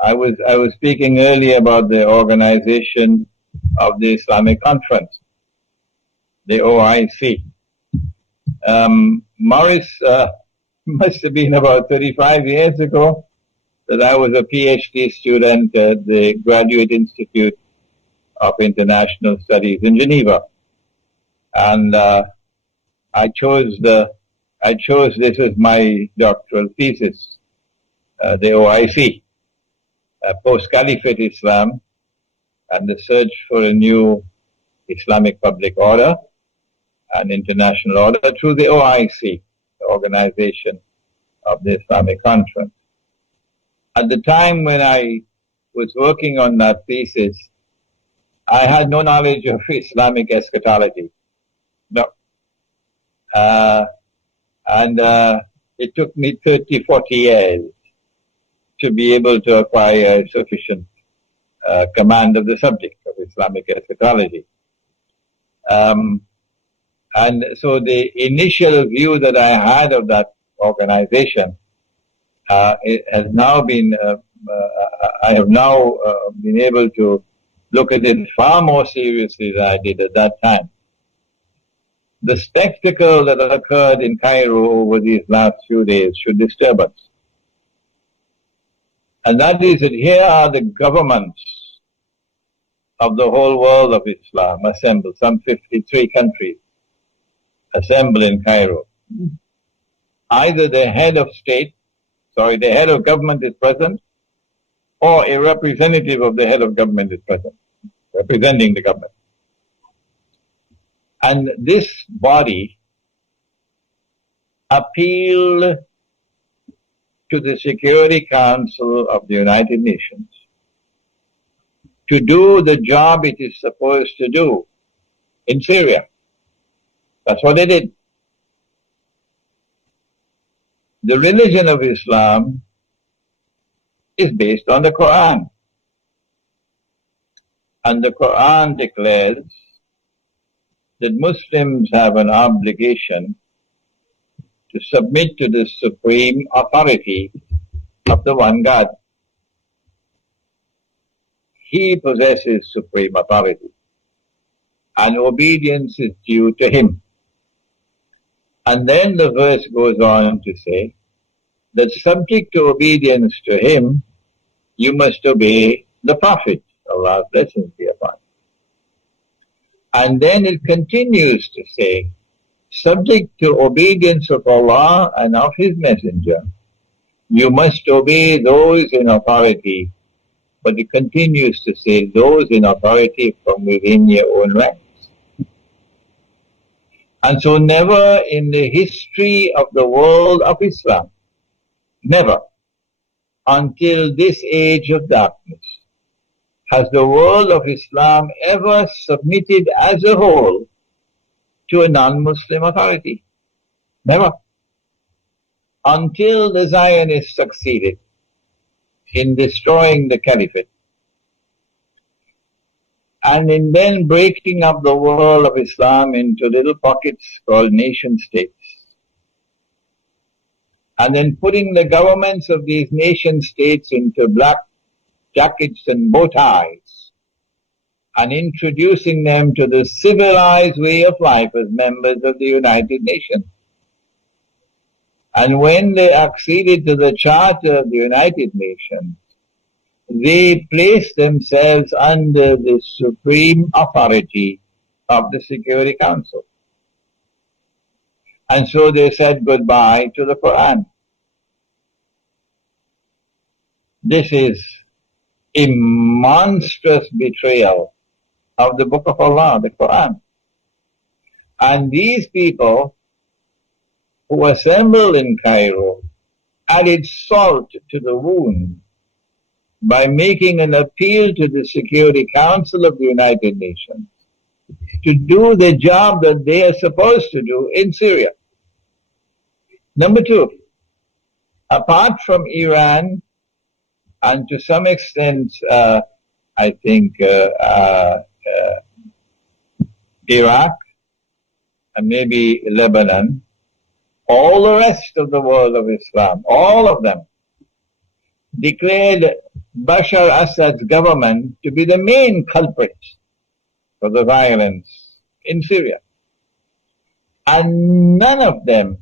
I was speaking earlier about the organization of the Islamic Conference, the OIC. Morris must have been about 35 years ago that I was a PhD student at the Graduate Institute of International Studies in Geneva, and I chose this as my doctoral thesis, the OIC, Post-Caliphate Islam and the Search for a New Islamic Public Order and International Order through the OIC, the Organization of the Islamic Conference. At the time when I was working on that thesis, I had no knowledge of Islamic eschatology. No. And it took me 30, 40 years to be able to acquire sufficient command of the subject of Islamic eschatology. And so the initial view that I had of that organization it has now been, I have now been able to look at it far more seriously than I did at that time. The spectacle that occurred in Cairo over these last few days should disturb us. And that is that here are the governments of the whole world of Islam assembled, some 53 countries assembled in Cairo. Either the head of state, the head of government is present, or a representative of the head of government is present, representing the government. And this body appealed to the Security Council of the United Nations to do the job it is supposed to do in Syria. That's what they did. The religion of Islam is based on the Quran. And the Quran declares that Muslims have an obligation to submit to the supreme authority of the one God. He possesses supreme authority, and obedience is due to him. And then the verse goes on to say that subject to obedience to him, you must obey the Prophet. Allah's blessings be upon him. And then it continues to say, subject to obedience of Allah and of His Messenger, you must obey those in authority. But it continues to say, those in authority from within your own ranks. And so never in the history of the world of Islam, never, until this age of darkness, has the world of Islam ever submitted as a whole to a non-Muslim authority. Never. Until the Zionists succeeded in destroying the caliphate and in then breaking up the world of Islam into little pockets called nation states, and then putting the governments of these nation states into black jackets and bow ties, and introducing them to the civilized way of life as members of the United Nations. And when they acceded to the Charter of the United Nations, they placed themselves under the supreme authority of the Security Council. And so they said goodbye to the Quran. This is a monstrous betrayal of the Book of Allah, the Quran. And these people who assembled in Cairo added salt to the wound by making an appeal to the Security Council of the United Nations to do the job that they are supposed to do in Syria. Number two, apart from Iran and to some extent, I think, Iraq and maybe Lebanon, all the rest of the world of Islam, all of them, declared Bashar al-Assad's government to be the main culprit for the violence in Syria. And none of them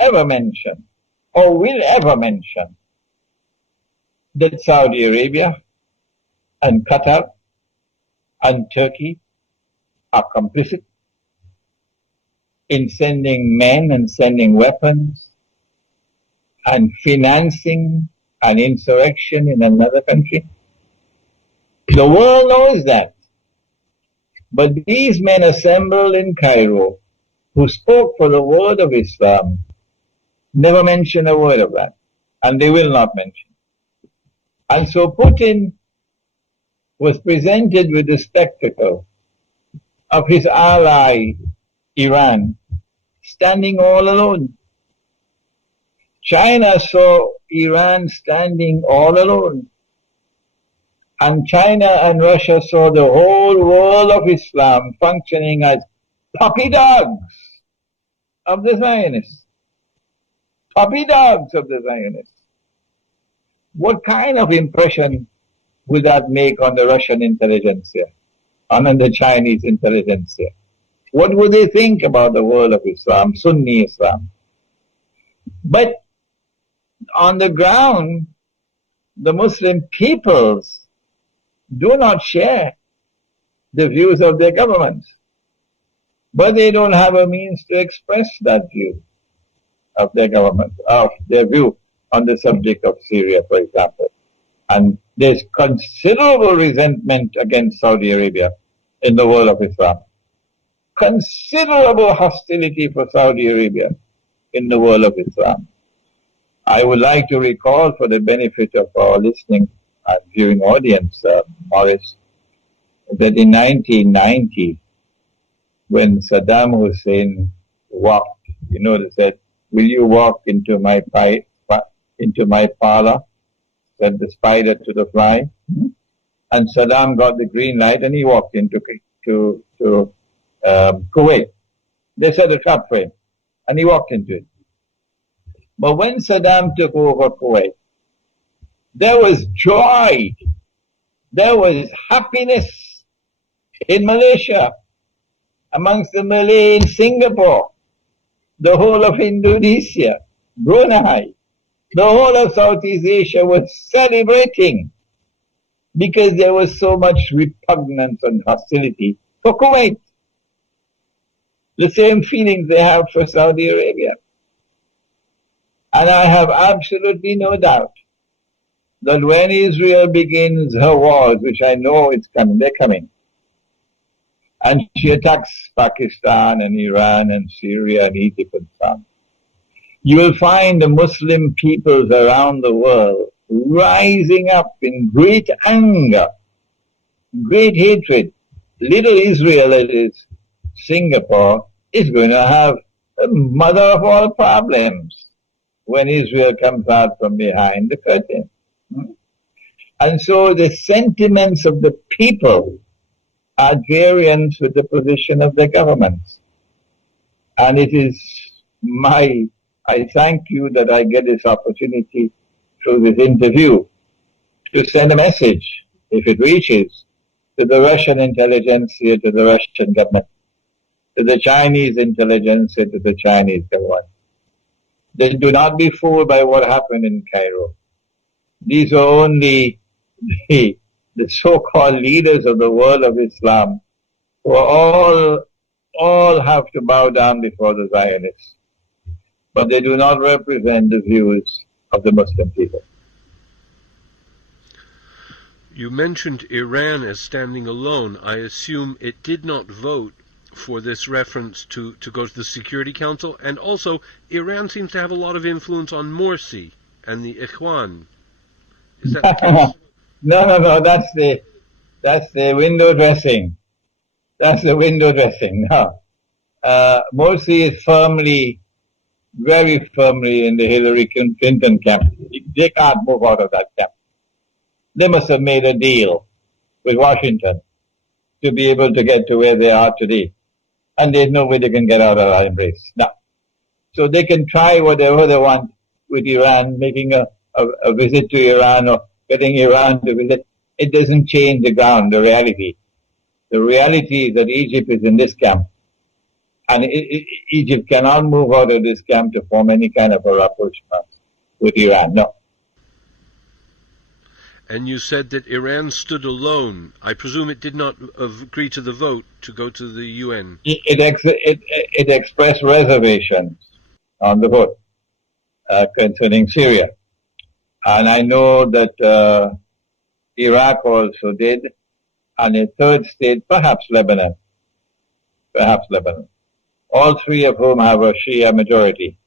ever mention or will ever mention that Saudi Arabia and Qatar and Turkey are complicit in sending men and sending weapons and financing an insurrection in another country. The world knows that. But these men assembled in Cairo, who spoke for the word of Islam, never mention a word of that. And they will not mention. And so Putin was presented with the spectacle of his ally, Iran, standing all alone. China saw Iran standing all alone. And China and Russia saw the whole world of Islam functioning as puppy dogs of the Zionists. Puppy dogs of the Zionists. What kind of impression would that make on the Russian intelligentsia, on the Chinese intelligentsia? What would they think about the world of Islam, Sunni Islam? But on the ground, the Muslim peoples do not share the views of their governments. But they don't have a means to express that view of their government, of their view on the subject of Syria, for example. And there's considerable resentment against Saudi Arabia in the world of Islam. Considerable hostility for Saudi Arabia in the world of Islam. I would like to recall, for the benefit of our listening and viewing audience, Morris, that in 1990, when Saddam Hussein walked, they said, "Will you walk into my parlor?" Said the spider to the fly. And Saddam got the green light and he walked into Kuwait. They set a trap for him and he walked into it. But when Saddam took over Kuwait, there was joy, there was happiness in Malaysia, amongst the Malay in Singapore, the whole of Indonesia, Brunei, the whole of Southeast Asia was celebrating because there was so much repugnance and hostility for Kuwait. The same feelings they have for Saudi Arabia. And I have absolutely no doubt that when Israel begins her wars, which I know it's coming, they're coming, and she attacks Pakistan and Iran and Syria and Egypt and so on, you will find the Muslim peoples around the world rising up in great anger, great hatred. Little Israel, that is Singapore, is going to have the mother of all problems when Israel comes out from behind the curtain. And so the sentiments of the people are at variance with the position of the governments. And it is I thank you that I get this opportunity through this interview to send a message, if it reaches, to the Russian intelligentsia, to the Russian government, to the Chinese intelligentsia, to the Chinese government. They do not be fooled by what happened in Cairo. These are only the so-called leaders of the world of Islam who all have to bow down before the Zionists. But they do not represent the views of the Muslim people. You mentioned Iran as standing alone. I assume it did not vote for this reference to go to the Security Council. And also, Iran seems to have a lot of influence on Morsi and the Ikhwan. Is that the case? No, that's the window dressing. That's the window dressing. No. Morsi is very firmly in the Hillary Clinton camp. They can't move out of that camp. They must have made a deal with Washington to be able to get to where they are today. And there's no way they can get out of that embrace. No. So they can try whatever they want with Iran, making a visit to Iran getting Iran to visit, it doesn't change the ground, the reality. The reality is that Egypt is in this camp. And Egypt cannot move out of this camp to form any kind of a rapprochement with Iran, no. And you said that Iran stood alone. I presume it did not agree to the vote to go to the UN. It expressed reservations on the vote concerning Syria. And I know that Iraq also did, and a third state, perhaps Lebanon. All three of whom have a Shia majority.